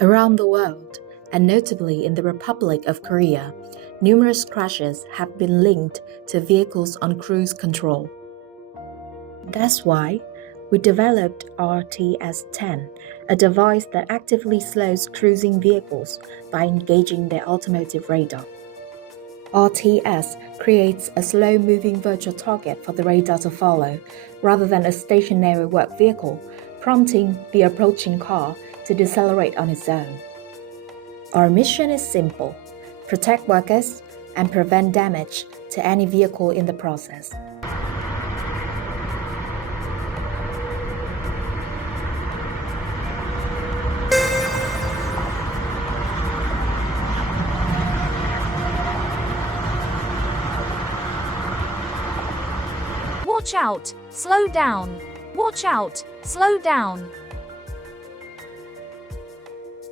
Around the world, and notably in the Republic of Korea, numerous crashes have been linked to vehicles on cruise control. That's why we developed RTS-10, a device that actively slows cruising vehicles by engaging their automotive radar. RTS creates a slow-moving virtual target for the radar to follow, rather than a stationary work vehicle, prompting the approaching car to decelerate on its own. Our mission is simple: protect workers and prevent damage to any vehicle in the process. Watch out, slow down. Watch out, slow down.